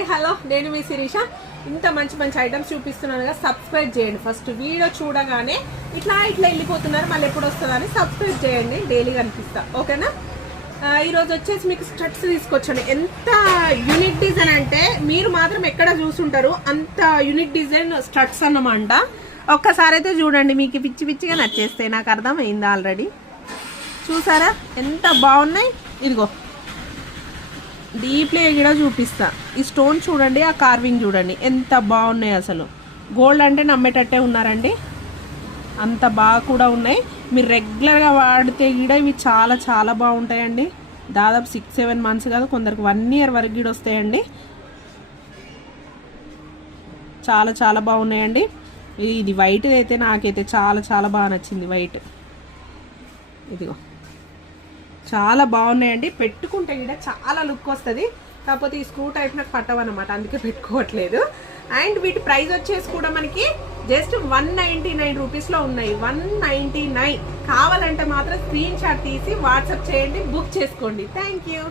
Hi hello నేను మీ శిరీష. ఇంత మంచి మంచి ఐటమ్స్ చూపిస్తున్నాను కదా, సబ్స్క్రైబ్ చేయండి. ఫస్ట్ వీడియో చూడగానే ఇట్లా వెళ్ళిపోతున్నారు, మళ్ళీ ఎప్పుడు వస్తుందని సబ్స్క్రైబ్ చేయండి. డైలీ కనిపిస్తా, ఓకేనా? ఈరోజు వచ్చేసి మీకు స్టడ్స్ తీసుకొచ్చాను. ఎంత యూనిక్ డిజైన్ అంటే మీరు మాత్రం ఎక్కడ చూసుంటారు, అంత యూనిక్ డిజైన్ స్టడ్స్ అన్నమాట. ఒక్కసారి అయితే చూడండి, మీకు పిచ్చి పిచ్చిగా నచ్చేస్తాయి. నాకు అర్థమైంది ఆల్రెడీ. చూసారా ఎంత బాగున్నాయి? ఇదిగో డీప్లీ కూడా చూపిస్తా. ఈ స్టోన్ చూడండి, ఆ కార్వింగ్ చూడండి ఎంత బాగున్నాయి. అసలు గోల్డ్ అంటే నమ్మేటట్టే ఉన్నారండి, అంత బాగా కూడా ఉన్నాయి. మీరు రెగ్యులర్గా వాడితే కూడా ఇవి చాలా చాలా బాగుంటాయండి. దాదాపు 6-7 మంత్స్ కాదు, కొందరికి 1 year వరకు కూడా వస్తాయండి. చాలా చాలా బాగున్నాయండి. ఇది వైట్ అయితే నాకైతే చాలా చాలా బాగా నచ్చింది. వైట్ ఇదిగో చాలా బాగున్నాయండి. పెట్టుకుంటే కూడా చాలా లుక్ వస్తుంది. కాకపోతే ఈ స్క్రూ టైప్ నాకు పట్టవన్నమాట, అందుకే పెట్టుకోవట్లేదు. అండ్ వీటి ప్రైస్ వచ్చేసి కూడా మనకి జస్ట్ 199 రూపీస్లో ఉన్నాయి. 199. కావాలంటే మాత్రం స్క్రీన్ షాట్ తీసి వాట్సాప్ చేయండి, బుక్ చేసుకోండి. Thank you.